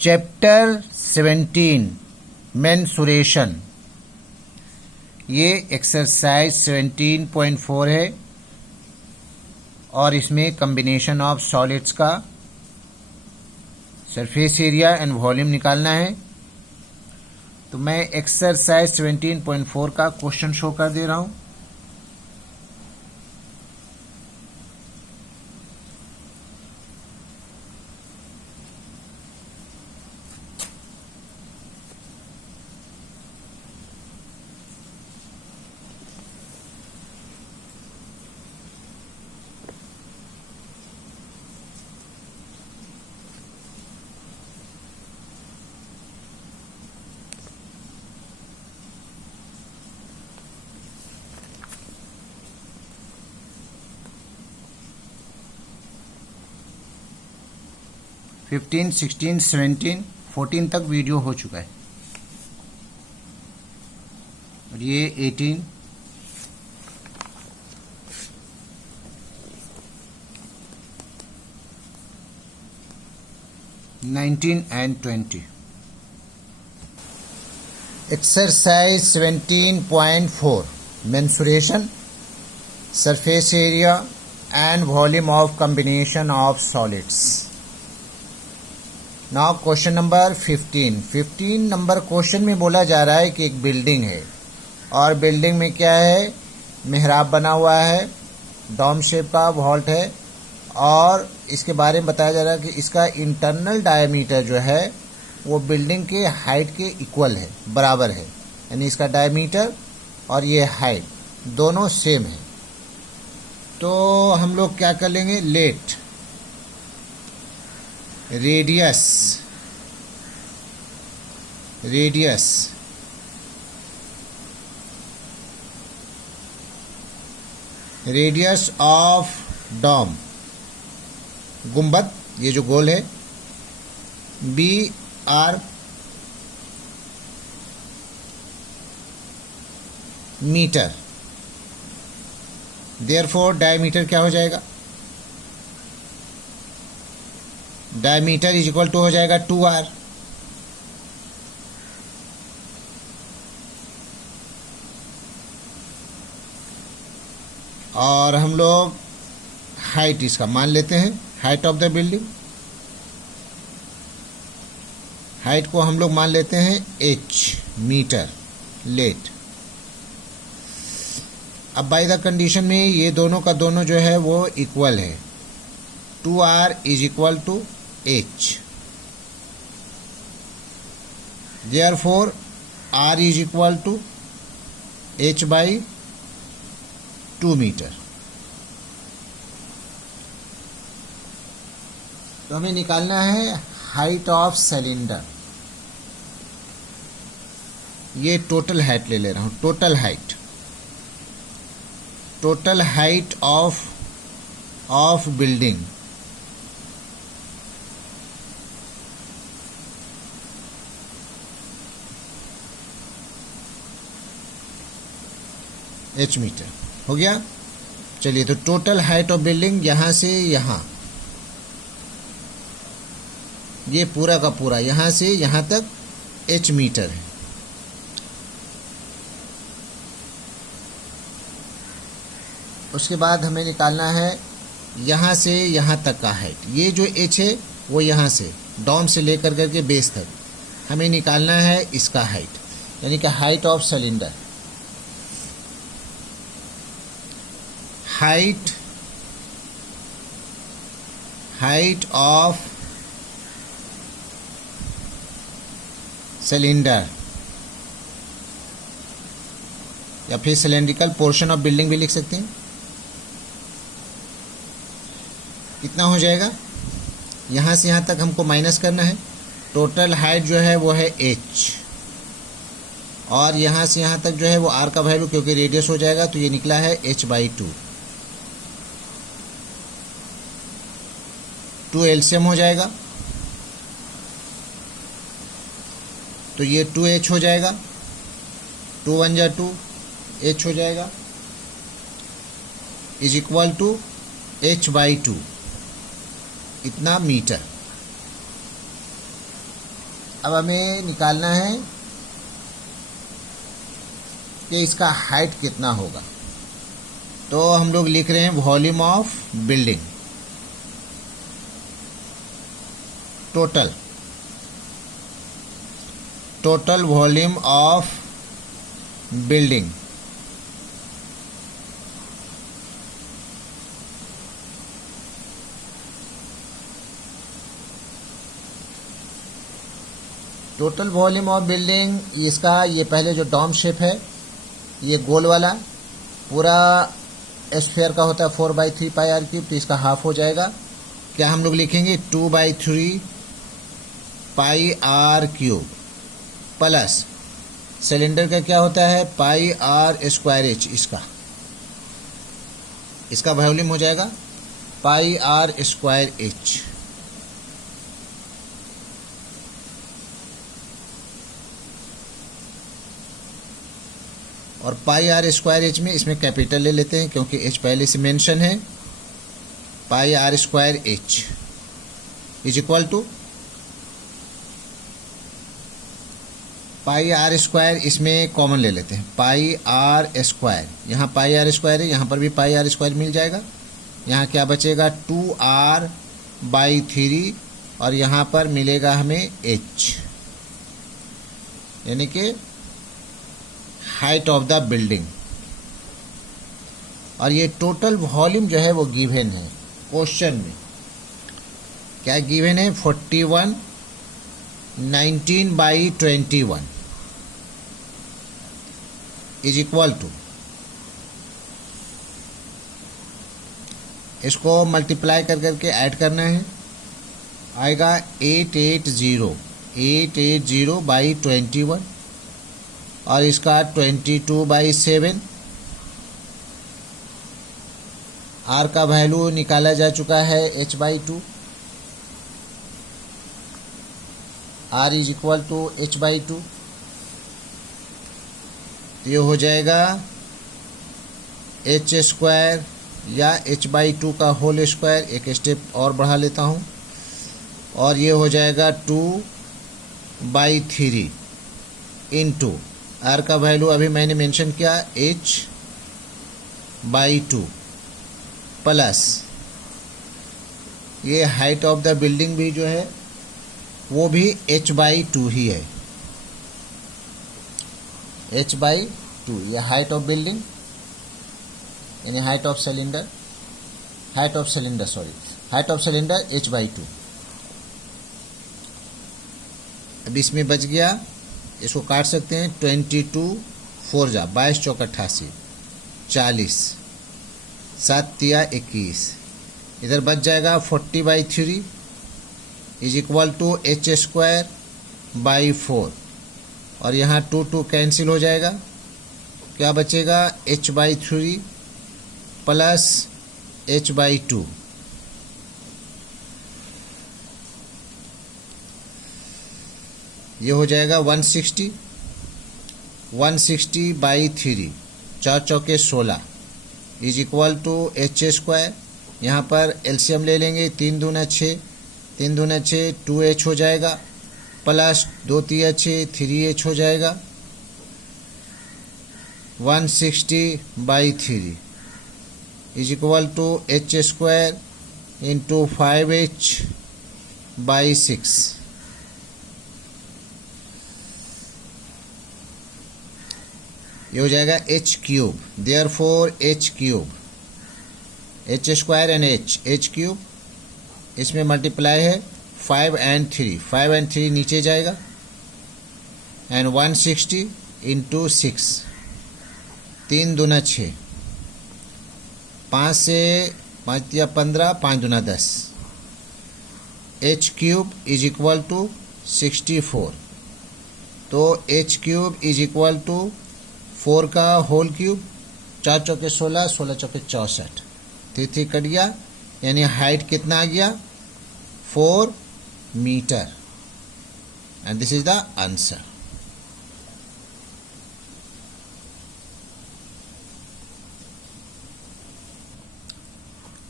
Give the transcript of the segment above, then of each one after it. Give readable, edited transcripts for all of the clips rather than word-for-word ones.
Chapter 17 mensuration, ये exercise 17.4 है और इसमें कम्बिनेशन ऑफ सॉलिड्स का सरफेस एरिया एंड वॉल्यूम निकालना है। तो मैं एक्सरसाइज 17.4 का क्वेश्चन शो कर दे रहा हूं। फिफ्टीन, 16, 17, 14 तक वीडियो हो चुका है और ये 18, 19 and 20। Exercise 17.4 mensuration, surface area and volume of combination of solids. Now question number 15 number question में बोला जा रहा है कि एक बिल्डिंग है और बिल्डिंग में क्या है, मेहराब बना हुआ है, डोम शेप का वॉल्ट है और इसके बारे में बताया जा रहा है कि इसका इंटरनल डायमीटर जो है वो बिल्डिंग के हाइट के इक्वल है, बराबर है। यानी इसका डायमीटर और ये हाइट दोनों सेम है। तो हम लोग क्या कर लेंगे, लेट रेडियस ऑफ डॉम, गुंबद, ये जो गोल है, B R metre. Therefore diameter क्या हो जाएगा, डायमीटर इज इक्वल टू हो जाएगा 2r। और हम लोग हाइट इसका मान लेते हैं, height of the building, height को हम लोग मान लेते हैं h मीटर। लेट, अब बाय द कंडीशन में ये दोनों का दोनों जो है वो इक्वल है, 2r is equal to h। Therefore r is equal to h by 2 metre. तो हमें निकालना है हाइट ऑफ सिलेंडर। ये टोटल हाइट ले ले रहा हूं, total height of building. h metre हो गया। चलिए, तो टोटल हाइट ऑफ बिल्डिंग यहां से यहां, ये पूरा का पूरा यहां से यहां तक h मीटर है। उसके बाद हमें निकालना है यहां से यहां तक का हाइट। ये जो h है वो यहां से डॉम से लेकर करके बेस तक हमें निकालना है इसका हाइट, यानी कि height of cylinder. Height of cylinder या फिर सिलेंड्रिकल पोर्शन ऑफ बिल्डिंग भी लिख सकते हैं। कितना हो जाएगा, यहां से यहां तक हमको माइनस करना है। टोटल हाइट जो है वो है h और यहां से यहां तक जो है वो r का वैल्यू, क्योंकि रेडियस हो जाएगा तो ये निकला है h by 2। 2 एलसीएम हो जाएगा तो ये 2h हो जाएगा, 2 1 जा 2, h हो जाएगा is equal to h by 2, इतना मीटर। अब हमें निकालना है कि इसका हाइट कितना होगा। तो हम लोग लिख रहे हैं volume of building, total volume of building. Total volume of building, इसका ये पहले जो डॉम शेप है, ये गोल वाला पूरा स्फीयर का होता है 4/3 पाई आर क्यूब, तो इसका हाफ हो जाएगा। क्या हम लोग लिखेंगे 2/3 pi r cube plus cylinder का क्या होता है पाई आर स्क्वायर एच, इसका वॉल्यूम हो जाएगा पाई आर स्क्वायर एच। और पाई आर स्क्वायर एच में इसमें कैपिटल ले लेते हैं क्योंकि एच पहले से मेंशन है। Pi are square h is equal to pi are square, इसमें कॉमन ले लेते हैं पाई आर स्क्वायर, यहाँ पाई आर स्क्वायर है, यहाँ पर भी पाई आर स्क्वायर मिल जाएगा। यहाँ क्या बचेगा 2r/3 और यहाँ पर मिलेगा हमें h, यानी कि हाइट ऑफ द बिल्डिंग। और ये टोटल वॉल्यूम जो है वो गिवन है क्वेश्चन में। क्या गिवन है 41 19/21 इज इक्वल टू, इसको मल्टीप्लाई कर करके ऐड करना है, आएगा 880/21 और इसका 22/7। आर का वैल्यू निकाला जा चुका है h/2, r is equal to h/2। तो ये हो जाएगा h² या h/2 का होल स्क्वायर, एक स्टेप और बढ़ा लेता हूँ, और ये हो जाएगा 2/3 इंटू आर का वैल्यू अभी मैंने मेंशन किया h/2 प्लस ये हाइट ऑफ द बिल्डिंग भी जो है वो भी h/2 ही है, h/2 ये हाइट ऑफ बिल्डिंग यानी हाइट ऑफ सिलेंडर h/2। अब इसमें बच गया, इसको काट सकते हैं 22 4 जा 22 चौक 88 40 7 तिया 21, इधर बच जाएगा 40/3 इज इक्वल टू h²/4 और यहाँ 2 कैंसिल हो जाएगा। क्या बचेगा h/3 प्लस h/2। ये हो जाएगा 160/3 4 चौके 16 इज इक्वल टू h²। यहाँ पर एलसीएम ले लेंगे, 3 दूना 6 3 दूना 6 2h हो जाएगा, प्लस 2 तिया 6 3h हो जाएगा। 160/3 is equal to h² into 5h/6। ये हो जाएगा h³, therefore h³ h² and h³ इसमें मल्टीप्लाई है 5 and 3 नीचे जाएगा एंड 160 इंटू 6 3 दूना 6 5 से 5 या 15 5 दूना 10 h³ इज इक्वल टू 64। तो h³ इज इक्वल टू 4 का होल क्यूब 4 चौके 16 16 चौके 64 3 कट गया, यानी हाइट कितना आ गया 4 metre and this is the answer.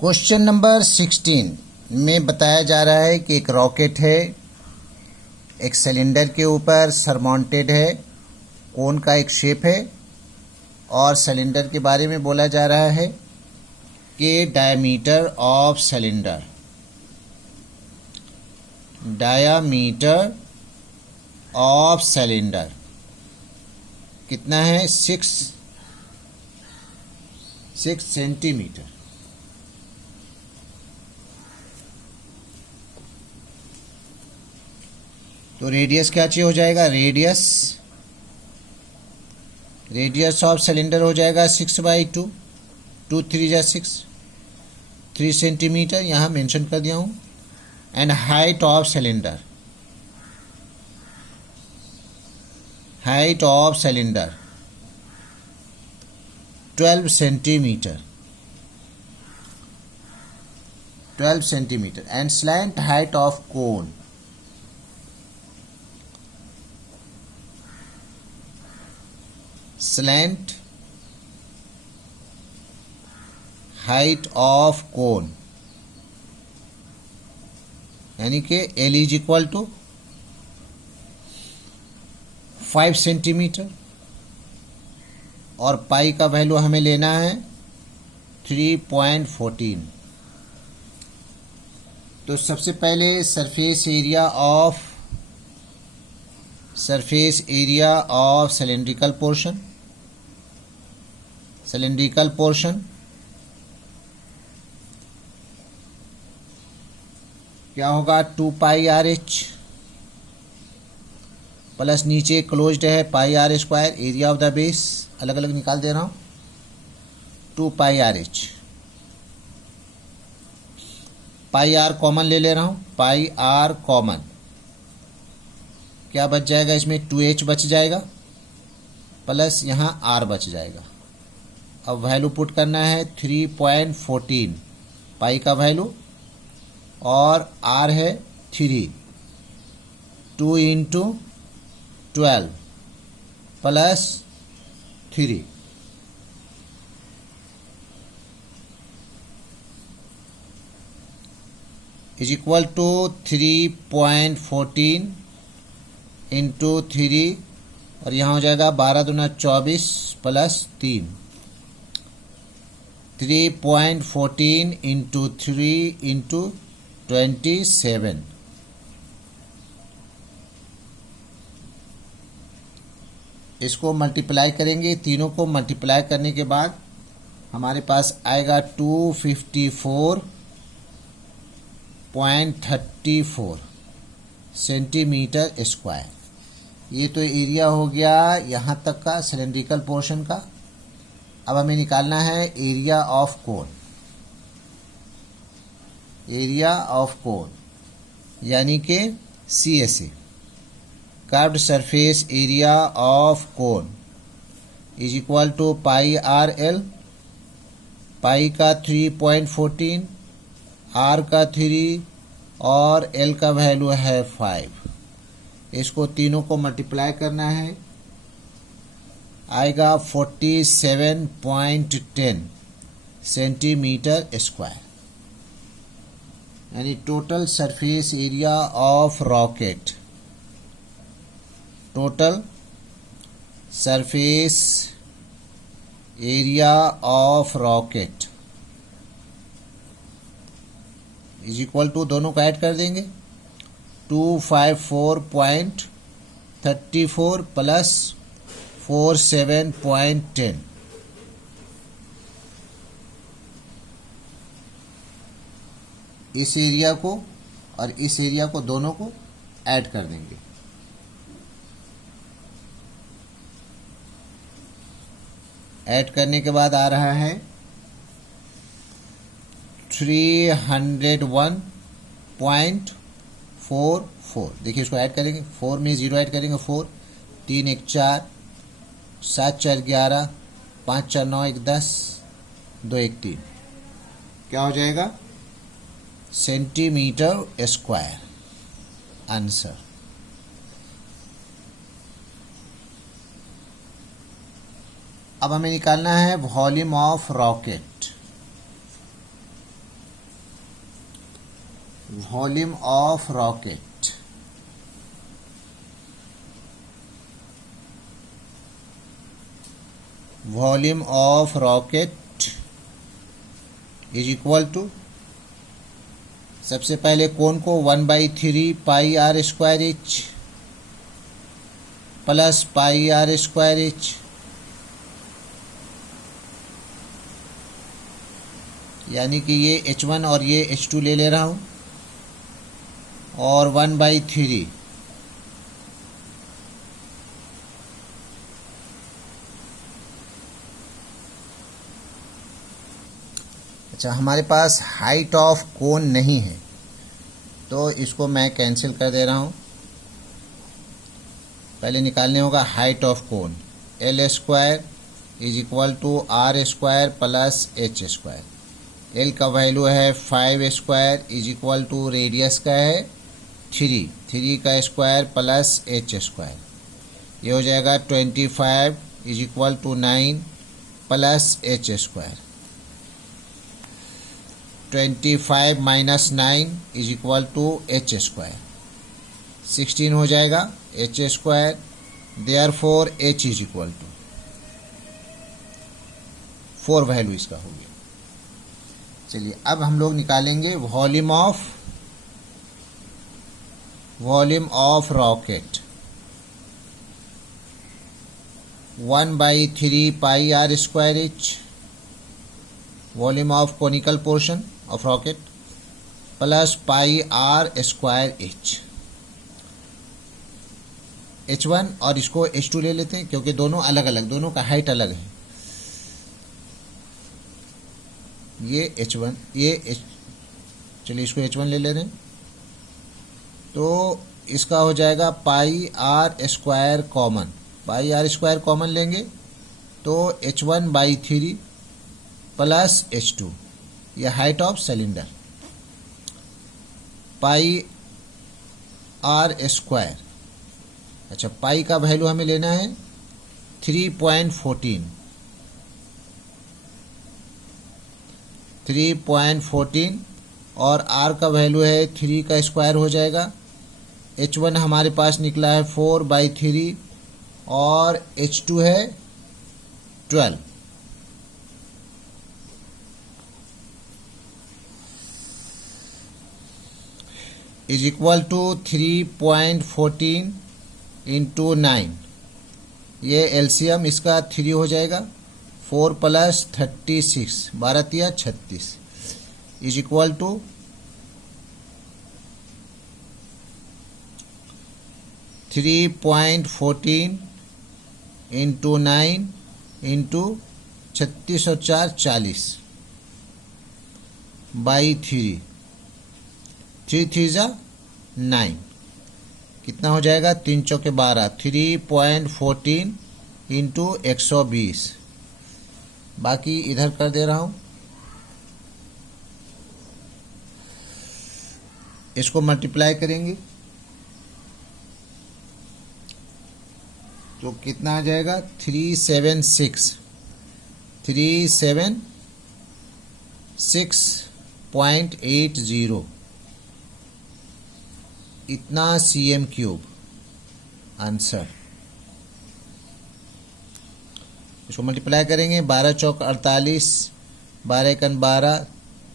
Question number 16 में बताया जा रहा है कि एक रॉकेट है, एक सिलेंडर के ऊपर सरमाउंटेड है, कोन का एक शेप है, और सिलेंडर के बारे में बोला जा रहा है कि diameter of cylinder, diameter of cylinder कितना है? 6 सेंटीमीटर। तो रेडियस क्या चाहिए हो जाएगा? रेडियस ऑफ सिलेंडर हो जाएगा 6/2, 2 3 जा 6, 3 सेंटीमीटर यहाँ मेंशन कर दिया हूँ। And height of cylinder, height of cylinder 12 centimetre, 12 centimetre. And slant height of cone, slant height of cone यानी कि L is equal to 5 centimetre, और पाई का वैल्यू हमें लेना है 3.14। तो सबसे पहले surface area of cylindrical portion क्या होगा? 2πRH प्लस नीचे क्लोज्ड है πr², area of the base अलग अलग निकाल दे रहा हूं, 2πRH। πr कॉमन ले रहा हूं, πr कॉमन, क्या बच जाएगा इसमें? 2h बच जाएगा, प्लस यहाँ r बच जाएगा। अब वैल्यू पुट करना है 3.14 पाई का वैल्यू, और r है 3, 2 × 12 प्लस 3, इज इक्वल टू 3.14 × 3, और यहाँ हो जाएगा 12 दूना 24 प्लस 3, 3.14 × 3 × 27। इसको मल्टीप्लाई करेंगे, तीनों को मल्टीप्लाई करने के बाद हमारे पास आएगा 254.34 सेंटीमीटर स्क्वायर। ये तो एरिया हो गया यहाँ तक का सिलेंड्रिकल पोर्शन का। अब हमें निकालना है area of cone, area of cone यानी कि CSA, curved surface area of cone is equal to πRL, pi का 3.14, R का 3 और L का वैल्यू है 5। इसको तीनों को मल्टीप्लाई करना है, आएगा 47.10 सेंटीमीटर स्क्वायर, यानी total surface area of rocket, total surface area of rocket is equal to, दोनों को ऐड कर देंगे, 254.34 प्लस 47.10, इस एरिया को और इस एरिया को दोनों को ऐड कर देंगे। ऐड करने के बाद आ रहा है 301.44। देखिए इसको ऐड करेंगे, 4 में 0 ऐड करेंगे, 4, 3 1 4, 7 4 11, 5 4 9 1 10, 2 1 3, क्या हो जाएगा? Centimetre square answer. अब हमें निकालना है volume of rocket, volume of rocket volume of rocket is equal to, सबसे पहले कोन को 1/3 pi are square h plus pi are square h, यानी कि ये H1 और ये H2 ले रहा हूँ, और 1/3 अच्छा, हमारे पास हाइट ऑफ कोन नहीं है तो इसको मैं कैंसिल कर दे रहा हूँ। पहले निकालने होगा height of cone, L square is equal to R square plus H square. L का वैल्यू है 5 square is equal to radius का है 3 का स्क्वायर प्लस एच स्क्वायर, ये हो जाएगा 25 is equal to 9 plus H square. 25 minus 9 is equal to H square, 16 हो जाएगा H square, therefore H is equal to 4 value इसका हो गया। चलिए अब हम लोग निकालेंगे volume of rocket. 1/3 pi are square H volume of conical portion of rocket plus pi are square H. H1 और इसको H2 ले लेते हैं क्योंकि दोनों अलग अलग, दोनों का हाइट अलग है। ये H1 चलिए इसको H1 ले ले रहे हैं, तो इसका हो जाएगा pi are square common, pi are square common लेंगे तो H1/3 प्लस H2, यह height of cylinder, pi are square. अच्छा, पाई का वैल्यू हमें लेना है 3.14 और आर का वैल्यू है 3 का स्क्वायर हो जाएगा। H1 हमारे पास निकला है 4/3 और H2 है 12। इज इक्वल टू 3.14 इंटू 9, ये एलसीएम इसका 3 हो जाएगा, 4 plus 36 12 36 is equal to 3.14 into 9 into 36 और 4 40 बाई 3 3 जा 9, कितना हो जाएगा 3 चौके 12, 3.14 इंटू 120, बाकी इधर कर दे रहा हूँ। इसको मल्टीप्लाई करेंगे तो कितना आ जाएगा 376.80, इतना cm³ आंसर। इसको मल्टीप्लाई करेंगे, 12 चौक 48, 12 एकन 12,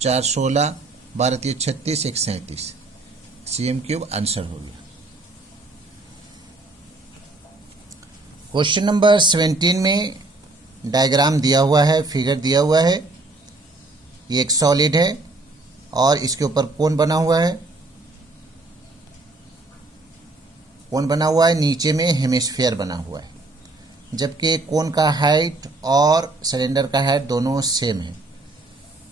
4 16, 12 3 36, 1 37 cm³ आंसर हो गया। क्वेश्चन नंबर 17 में डायग्राम दिया हुआ है, फिगर दिया हुआ है। ये एक सॉलिड है और इसके ऊपर कोन बना हुआ है, कोन बना हुआ है, नीचे में हेमिस्फीयर बना हुआ है, जबकि कोन का हाइट और सिलेंडर का हाइट दोनों सेम है।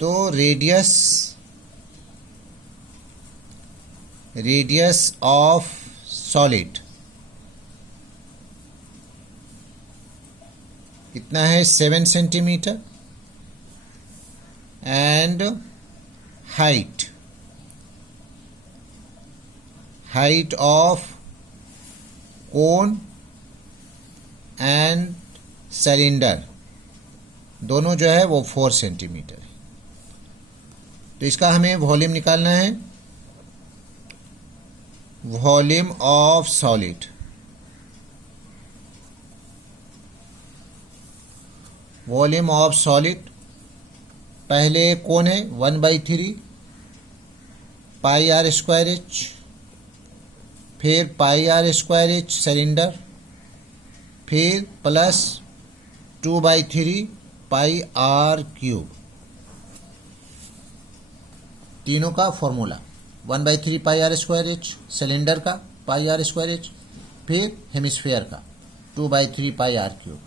तो रेडियस ऑफ सॉलिड कितना है 7 centimetre and height of cone and cylinder दोनों जो है वो 4 सेंटीमीटर है। तो इसका हमें वॉल्यूम निकालना है, volume of solid. Volume of solid, पहले कौन है 1/3 पाई आर स्क्वायर एच, फिर pi are square h cylinder, फिर प्लस 2/3 पाई आर क्यूब, तीनों का formula 1/3 pi are square h cylinder का, पाई आर स्क्वायर एच, फिर हेमिस्फीयर का 2/3 pi r cube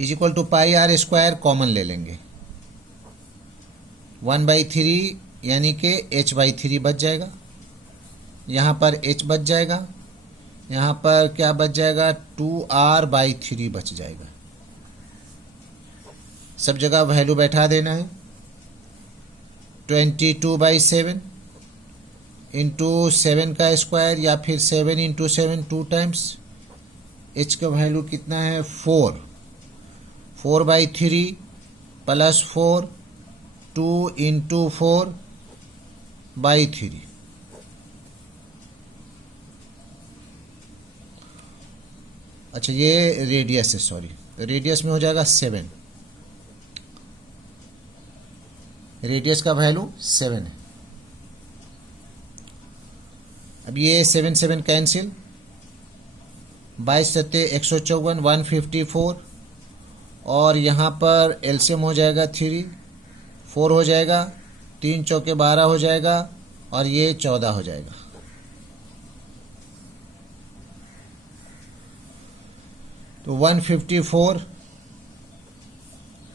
is equal to pi are square common ले लेंगे, 1/3 यानी कि h/3 बच जाएगा, यहाँ पर h बच जाएगा, यहाँ पर क्या बच जाएगा 2r/3 बच जाएगा। सब जगह वैल्यू बैठा देना है, 22/7 इंटू 7 का स्क्वायर या फिर 7 इंटू 7 2 टाइम्स, h का वैल्यू कितना है 4/3 प्लस 4 2 इंटू 4/3, अच्छा ये रेडियस है, सॉरी रेडियस में हो जाएगा 7, रेडियस का वैल्यू 7 है। अब ये 7 7 कैंसिल, 22 सत्ते 154 154, और यहाँ पर एलसीएम हो जाएगा 3 4 हो जाएगा, 3 चौके 12 हो जाएगा, और ये 14 हो जाएगा। तो 154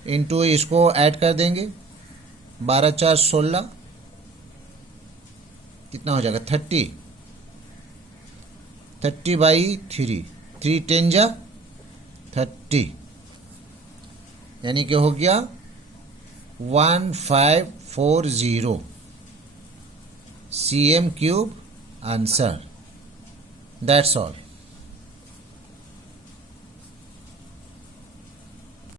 इंटू इसको ऐड कर देंगे, 12 4 16, कितना हो जाएगा 30/3, 3 10 जा 30, यानी कि हो गया 1540 cm³ आंसर। That's all.